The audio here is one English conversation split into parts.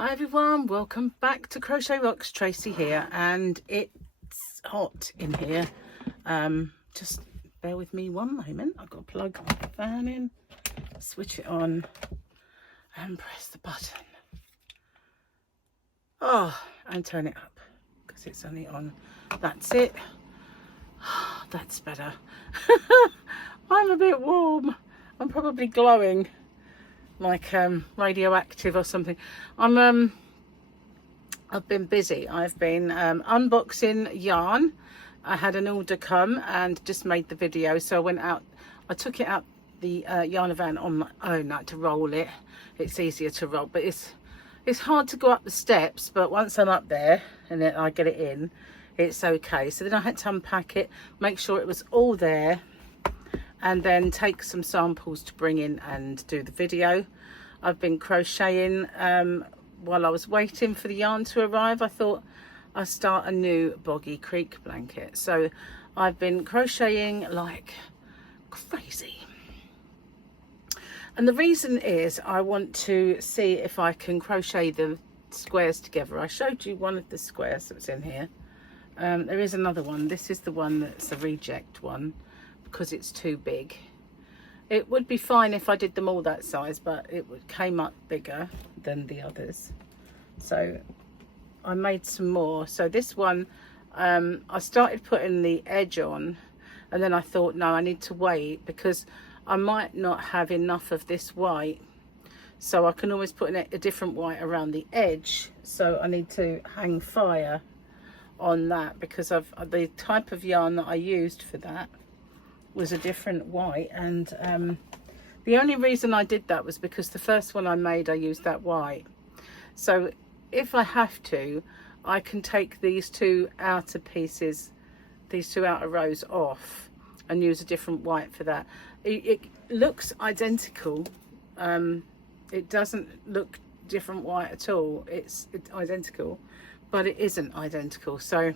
Hi everyone, welcome back to Crochet Rocks. Tracy here, and it's hot in here. Just bear with me one moment. I've got to plug the fan in, switch it on and press the button. Oh, and turn it up because it's only on. That's it. That's better. I'm a bit warm. I'm probably glowing like radioactive or something. I've been busy. I've been unboxing yarn. I had an order come and just made the video, so I went out, I took it out the yarn van on my own, like to roll it. It's easier to roll, but it's hard to go up the steps, but once I'm up there and then I get it in, it's okay. So then I had to unpack it, make sure it was all there, and then take some samples to bring in and do the video. I've been crocheting while I was waiting for the yarn to arrive. I thought I'd start a new Boggy Creek blanket. So I've been crocheting like crazy. And the reason is I want to see if I can crochet the squares together. I showed you one of the squares that's in here. There is another one. This is the one that's a reject one, because it's too big. It would be fine if I did them all that size, but came up bigger than the others. So I made some more. So this one, I started putting the edge on, and then I thought, no, I need to wait because I might not have enough of this white. So I can always put a different white around the edge. So I need to hang fire on that because of the type of yarn that I used for that was a different white, and the only reason I did that was because the first one I made I used that white. So if I have to, I can take these two outer pieces, these two outer rows off, and use a different white for that. It looks identical. It doesn't look different white at all. It's identical, but it isn't identical. So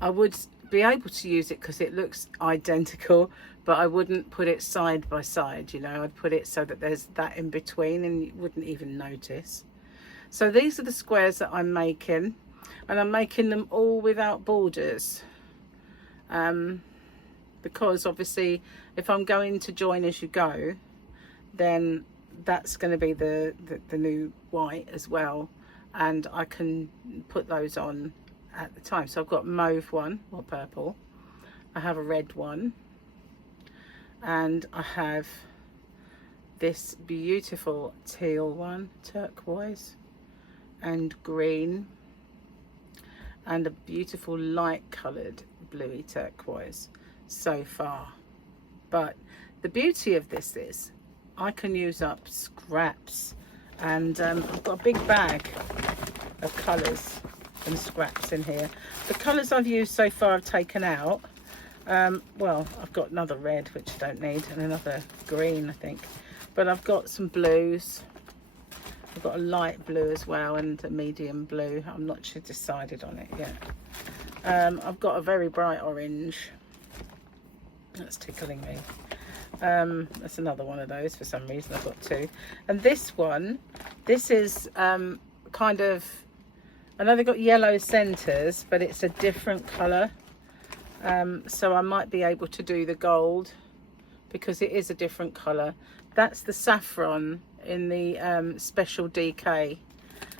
I would be able to use it because it looks identical, but I wouldn't put it side by side, you know. I'd put it so that there's that in between and you wouldn't even notice. So these are the squares that I'm making, and I'm making them all without borders, because obviously if I'm going to join as you go, then that's going to be the new white as well, and I can put those on at the time. So I've got mauve one, or purple, I have a red one, and I have this beautiful teal one, turquoise and green, and a beautiful light coloured bluey turquoise so far. But the beauty of this is I can use up scraps, and I've got a big bag of colours and scraps in here. The colours I've used so far I've taken out. Well, I've got another red which I don't need, and another green I think, but I've got some blues. I've got a light blue as well and a medium blue. I'm not sure decided on it yet. I've got a very bright orange that's tickling me. That's another one of those. For some reason I've got two, and this one, this is kind of, I know they've got yellow centres, but it's a different colour. So I might be able to do the gold because it is a different colour. That's the saffron in the Special DK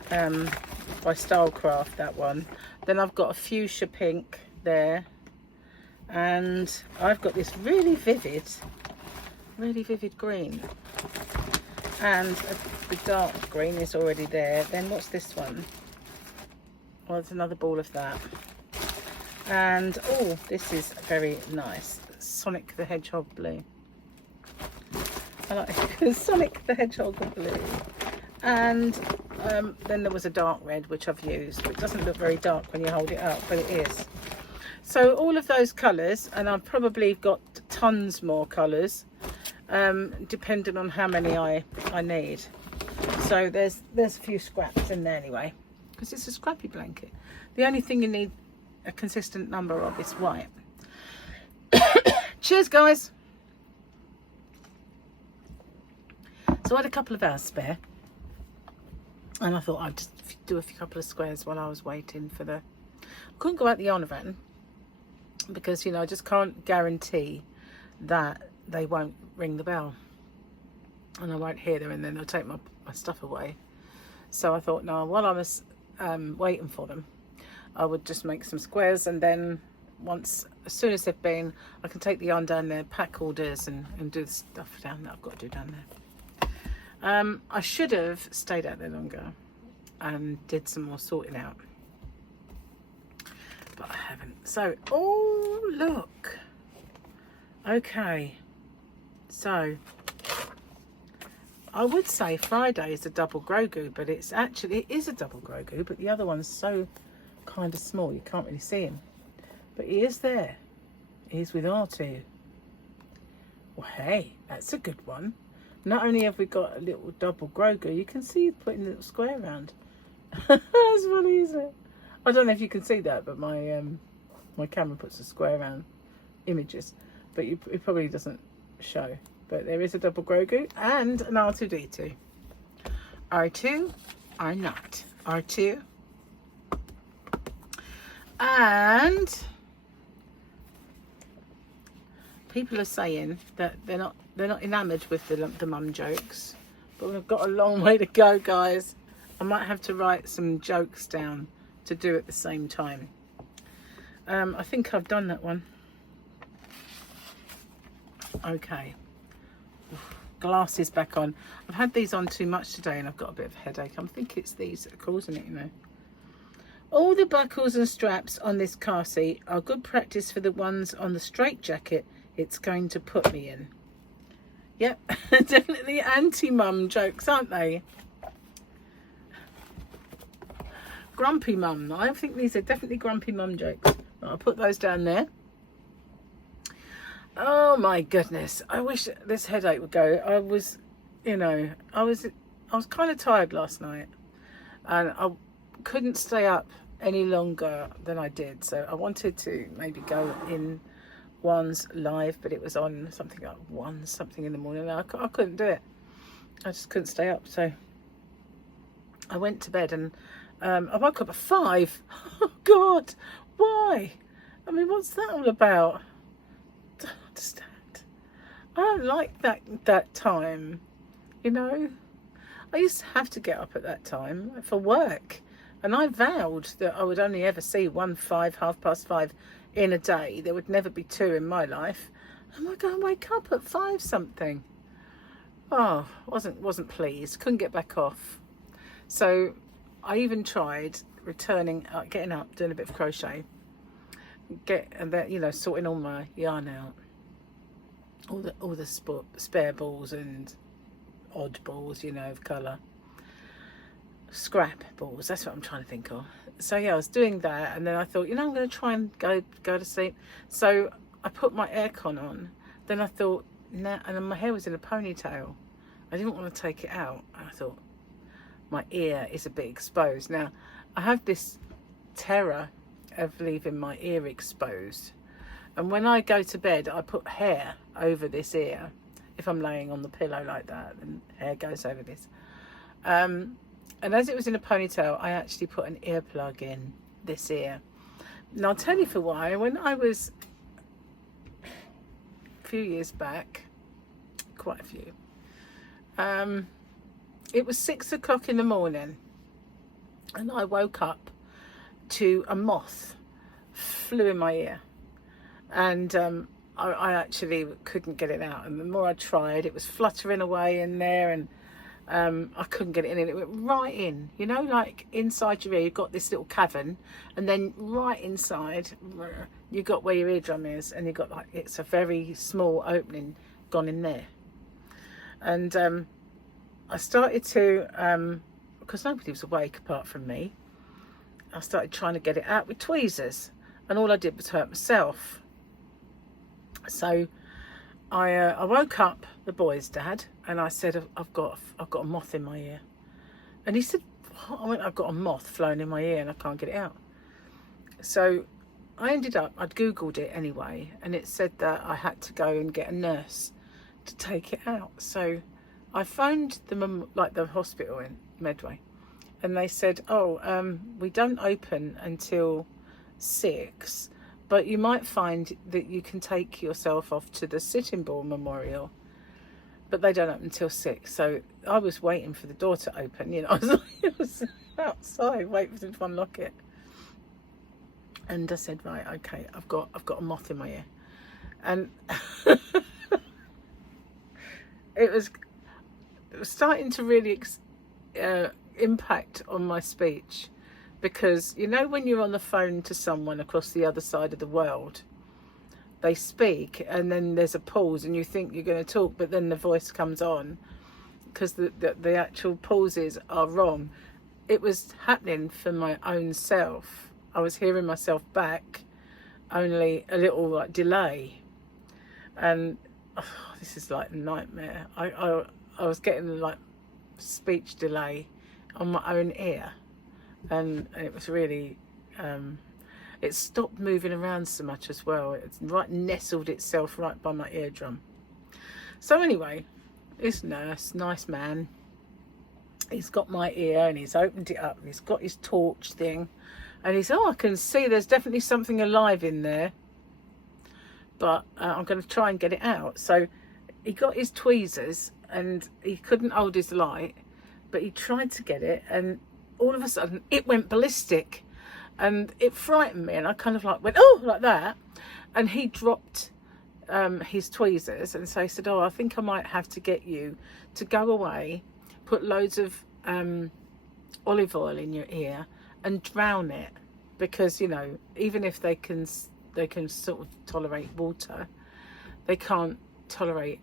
by Stylecraft, that one. Then I've got a fuchsia pink there, and I've got this really vivid green, and the dark green is already there. Then what's this one? Well, there's another ball of that. And oh, this is very nice, Sonic the Hedgehog blue. I like Sonic the Hedgehog blue. And then there was a dark red which I've used. It doesn't look very dark when you hold it up, but it is. So all of those colours, and I've probably got tons more colours, depending on how many I need. So there's a few scraps in there anyway, because it's a scrappy blanket. The only thing you need a consistent number of is white. Cheers guys. So I had a couple of hours spare, And I thought I'd just do a couple of squares while I was waiting for the... I couldn't go out the yarn van because, you know, I just can't guarantee that they won't ring the bell and I won't hear them, and then they'll take my stuff away. So I thought, no, while I was waiting for them, I would just make some squares, and then as soon as they've been, I can take the yarn down there, pack orders, and do the stuff down that I've got to do down there. I should have stayed out there longer and did some more sorting out, but I haven't. So, oh look, okay, so I would say Friday is a double Grogu, but it is a double Grogu, but the other one's so kind of small you can't really see him, but he is there. He's with R2. Well, hey, that's a good one. Not only have we got a little double Grogu, you can see he's putting a little square around. That's funny, isn't it? I don't know if you can see that, but my my camera puts a square around images, but it probably doesn't show. But there is a double Grogu and an R2D2. R2, R0, R2. And people are saying that they're not enamoured with the mum jokes, but we've got a long way to go, guys. I might have to write some jokes down to do at the same time. I think I've done that one. Okay. Glasses back on. I've had these on too much today and I've got a bit of a headache. I think it's these that are causing it, you know. All the buckles and straps on this car seat are good practice for the ones on the straight jacket it's going to put me in. Yep, definitely anti-mum jokes, aren't they? Grumpy mum. I think these are definitely grumpy mum jokes. I'll put those down there. Oh my goodness, I wish this headache would go. I was, you know, I was kind of tired last night and I couldn't stay up any longer than I did, so I wanted to maybe go in one's live, but it was on something like 1 something in the morning. I couldn't do it. I just couldn't stay up, so I went to bed, and I woke up at 5. Oh God, why? I mean, what's that all about? I don't understand. I don't like that time, you know. I used to have to get up at that time for work, and I vowed that I would only ever see 1, 5, 5:30 in a day. There would never be 2 in my life. And I go and wake up at 5 something. Oh, wasn't pleased. Couldn't get back off. So I even tried getting up, doing a bit of crochet, sorting all my yarn out, all the spare balls and odd balls, you know, of colour, scrap balls. That's what I'm trying to think of. So yeah, I was doing that, and then I thought, you know, I'm going to try and go to sleep. So I put my aircon on. Then I thought, nah, and then my hair was in a ponytail. I didn't want to take it out. And I thought, my ear is a bit exposed. Now, I have this terror of leaving my ear exposed. And when I go to bed, I put hair over this ear. If I'm laying on the pillow like that, then hair goes over this. And as it was in a ponytail, I actually put an earplug in this ear. And I'll tell you for why. When I was a few years back, quite a few, it was 6 o'clock in the morning, and I woke up to a moth flew in my ear, and I actually couldn't get it out. And the more I tried, it was fluttering away in there, and I couldn't get it in, and it went right in, you know, like inside your ear you've got this little cavern, and then right inside you got where your eardrum is, and you've got like, it's a very small opening gone in there. And I started to, because nobody was awake apart from me, I started trying to get it out with tweezers, and all I did was hurt myself. So I woke up the boy's dad, and I said, I've got a moth in my ear. And he said, what? I went, I've got a moth flying in my ear and I can't get it out. So I ended up, I'd Googled it anyway, and it said that I had to go and get a nurse to take it out. So I phoned the hospital in Medway, and they said, oh, we don't open until 6, but you might find that you can take yourself off to the Sitting Bull Memorial, but they don't open until 6. So I was waiting for the door to open, you know. I was outside waiting for them to unlock it, and I said, right, okay, I've got a moth in my ear, and it was starting to really impact on my speech, because you know when you're on the phone to someone across the other side of the world, they speak and then there's a pause and you think you're going to talk, but then the voice comes on because the actual pauses are wrong. It was happening for my own self. I was hearing myself back, only a little like delay, and this is like a nightmare. I was getting like speech delay on my own ear, and it was really it stopped moving around so much as well. It's right nestled itself right by my eardrum. So anyway, this nurse, nice man, he's got my ear and he's opened it up and he's got his torch thing, and he's, oh, I can see there's definitely something alive in there, but I'm going to try and get it out. So he got his tweezers and he couldn't hold his light, but he tried to get it, and all of a sudden it went ballistic, and it frightened me, and I kind of like went, oh, like that, and he dropped his tweezers, and so he said, oh, I think I might have to get you to go away, put loads of olive oil in your ear and drown it, because, you know, even if they can sort of tolerate water, they can't tolerate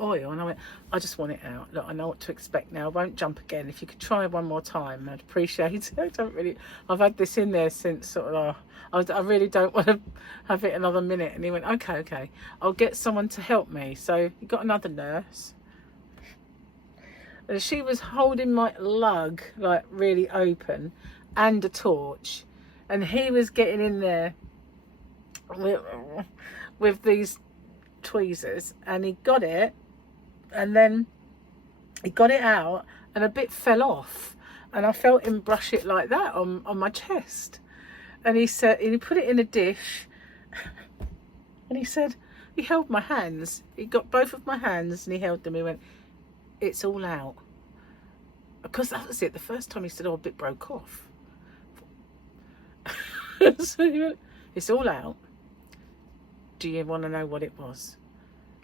oil. And I went, I just want it out. Look, I know what to expect now. I won't jump again. If you could try one more time, I'd appreciate it. I've had this in there since sort of I really don't want to have it another minute. And he went, okay, I'll get someone to help me. So he got another nurse, and she was holding my lug like really open and a torch, and he was getting in there with these tweezers, and he got it, and then he got it out and a bit fell off, and I felt him brush it like that on my chest. And he said, and he put it in a dish, and he said, he held my hands, he got both of my hands and he held them, he went, it's all out. Because that was it, the first time he said, oh, a bit broke off. So he went, it's all out. Do you want to know what it was?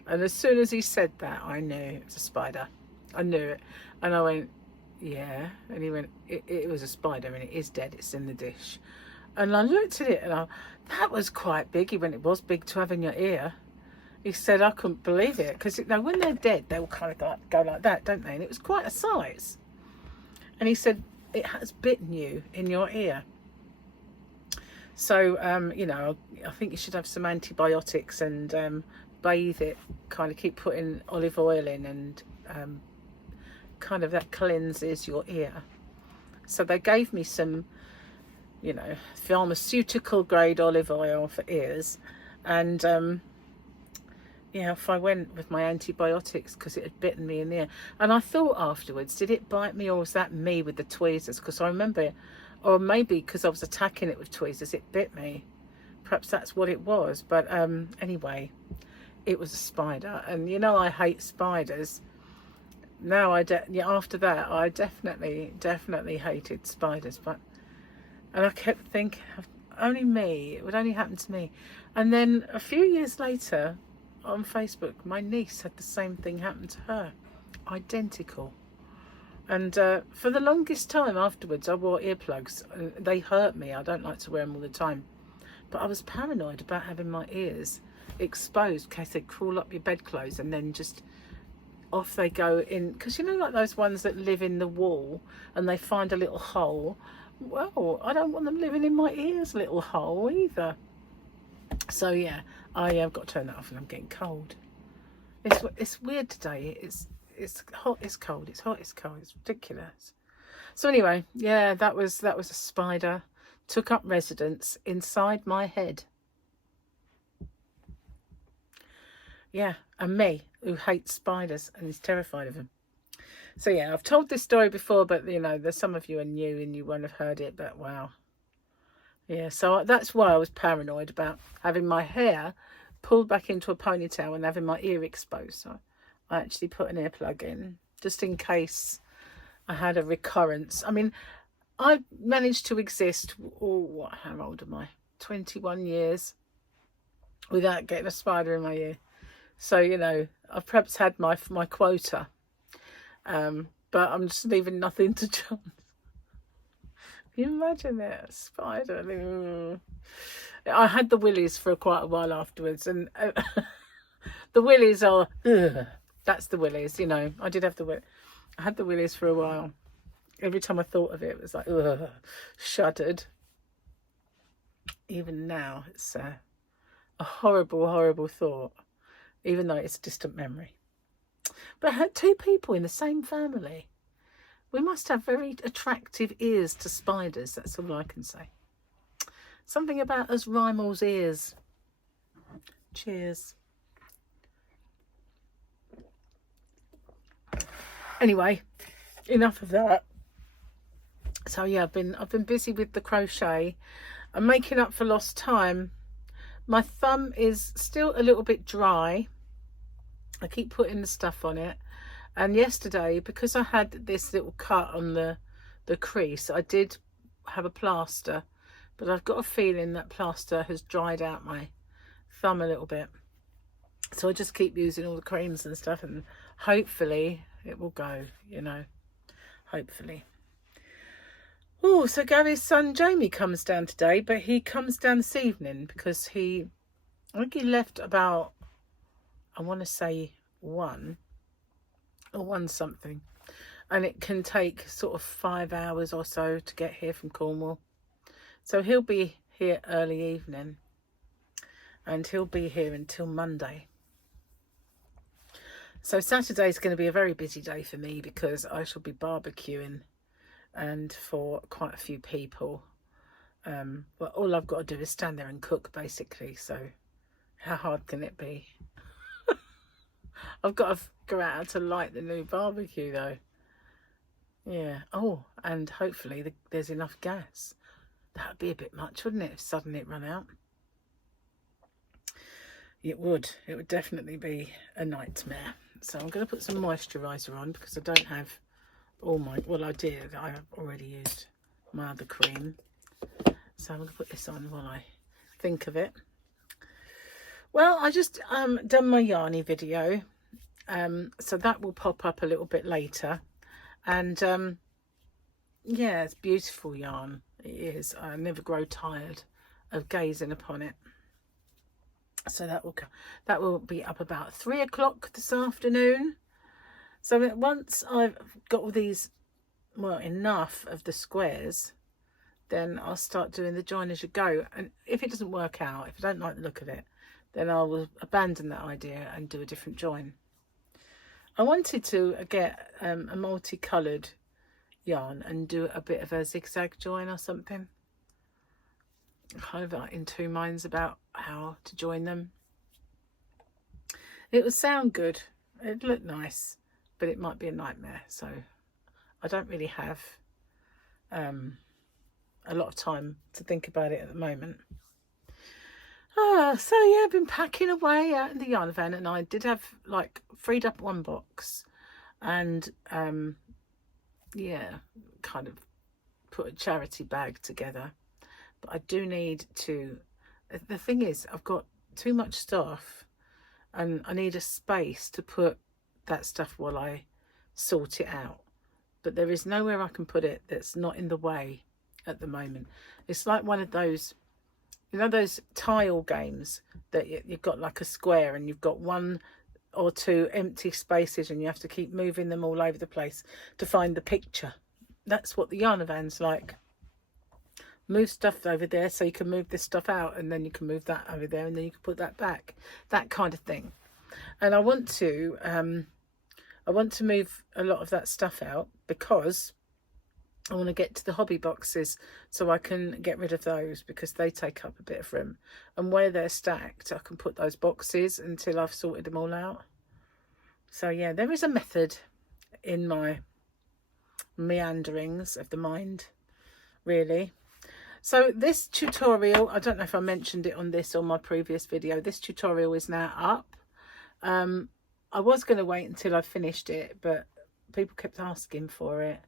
And as soon as he said that, I knew it was a spider. I knew it. And I went, yeah. And he went, it was a spider, and it is dead. It's in the dish. And I looked at it, and that was quite big. He went, it was big to have in your ear. He said, I couldn't believe it. Because you know, when they're dead, they will kind of go like that, don't they? And it was quite a size. And he said, it has bitten you in your ear. So, you know, I think you should have some antibiotics and bathe it, kind of keep putting olive oil in, and kind of that cleanses your ear. So they gave me some, you know, pharmaceutical grade olive oil for ears, and yeah, off I went with my antibiotics because it had bitten me in the ear. And I thought afterwards, did it bite me, or was that me with the tweezers? Because I remember, or maybe because I was attacking it with tweezers, it bit me. Perhaps that's what it was. But anyway, it was a spider, and you know I hate spiders. Now after that, I definitely hated spiders. And I kept thinking, only me, it would only happen to me. And then a few years later, on Facebook, my niece had the same thing happen to her, identical. And for the longest time afterwards, I wore earplugs. They hurt me. I don't like to wear them all the time, but I was paranoid about having my ears exposed in case they crawl up your bedclothes and then just off they go in. Because you know, like those ones that live in the wall and they find a little hole. Well, I don't want them living in my ears, little hole either. So yeah, I've got to turn that off, and I'm getting cold. It's weird today. It's hot, it's cold, it's hot, it's cold, it's ridiculous. So anyway, yeah, that was a spider took up residence inside my head. Yeah, and me, who hates spiders and is terrified of them. So yeah, I've told this story before, but you know, there's some of you are new and you won't have heard it, but wow. Yeah, so that's why I was paranoid about having my hair pulled back into a ponytail and having my ear exposed. So I actually put an earplug in just in case I had a recurrence. I mean, I managed to exist, how old am I? 21 years without getting a spider in my ear. So, you know, I've perhaps had my quota. But I'm just leaving nothing to chance. Can you imagine it? A spider. I had the willies for quite a while afterwards, and the willies are, that's the willies, you know. I did have I had the willies for a while. Every time I thought of it, it was like, shuddered. Even now, it's a horrible, horrible thought, even though it's a distant memory. But I had 2 people in the same family. We must have very attractive ears to spiders, that's all I can say. Something about us Rymal's ears. Cheers. Anyway, enough of that. So yeah, I've been busy with the crochet. I'm making up for lost time. My thumb is still a little bit dry. I keep putting the stuff on it. And yesterday, because I had this little cut on the crease, I did have a plaster, but I've got a feeling that plaster has dried out my thumb a little bit. So I just keep using all the creams and stuff, and hopefully it will go, you know, hopefully. Oh, so Gary's son Jamie comes down today, but he comes down this evening because I think he left about, I want to say 1 or 1 something, and it can take sort of 5 hours or so to get here from Cornwall. So he'll be here early evening, and he'll be here until Monday. So Saturday's going to be a very busy day for me because I shall be barbecuing, and for quite a few people. But all I've got to do is stand there and cook, basically. So how hard can it be? I've got to figure out how to light the new barbecue though. Yeah. Oh, and hopefully there's enough gas. That would be a bit much, wouldn't it, if suddenly it ran out? It would. It would definitely be a nightmare. So I'm going to put some moisturiser on because I don't have all my... Well, I did. I have already used my other cream. So I'm going to put this on while I think of it. Well, I just done my yarny video. So that will pop up a little bit later. And yeah, it's beautiful yarn. It is. I never grow tired of gazing upon it. So that will be up about 3 o'clock this afternoon. So once I've got all these, well, enough of the squares, then I'll start doing the join as you go. And if it doesn't work out, if I don't like the look of it, then I will abandon that idea and do a different join. I wanted to get a multicoloured yarn and do a bit of a zigzag join or something. Kind of like in 2 minds about how to join them. It would sound good. It'd look nice, but it might be a nightmare. So I don't really have a lot of time to think about it at the moment. So yeah, I've been packing away out in the yarn van, and I did have like freed up 1 box, and yeah, kind of put a charity bag together. But I do need to, the thing is, I've got too much stuff and I need a space to put that stuff while I sort it out. But there is nowhere I can put it that's not in the way at the moment. It's like one of those, you know, those tile games that you've got like a square and you've got 1 or 2 empty spaces and you have to keep moving them all over the place to find the picture. That's what the yarn van's like. Move stuff over there so you can move this stuff out, and then you can move that over there, and then you can put that back, that kind of thing. And I want to move a lot of that stuff out because I want to get to the hobby boxes so I can get rid of those because they take up a bit of room, and where they're stacked I can put those boxes until I've sorted them all out. So yeah, there is a method in my meanderings of the mind, really. So this tutorial, I don't know if I mentioned it on this or my previous video, this tutorial is now up. I was going to wait until I finished it, but people kept asking for it,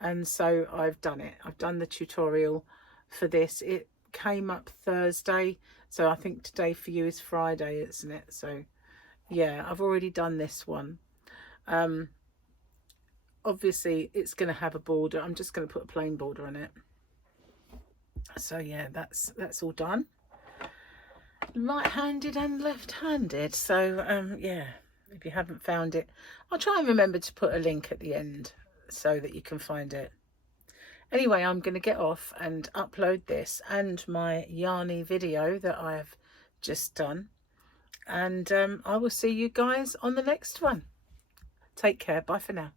and so I've done it. I've done the tutorial for this. It came up Thursday, so I think today for you is Friday, isn't it? So yeah, I've already done this one. Obviously it's going to have a border. I'm just going to put a plain border on it. So yeah, that's all done. Right-handed and left-handed. So yeah, if you haven't found it, I'll try and remember to put a link at the end so that you can find it. Anyway, I'm going to get off and upload this and my yarny video that I've just done, and I will see you guys on the next one. Take care. Bye for now.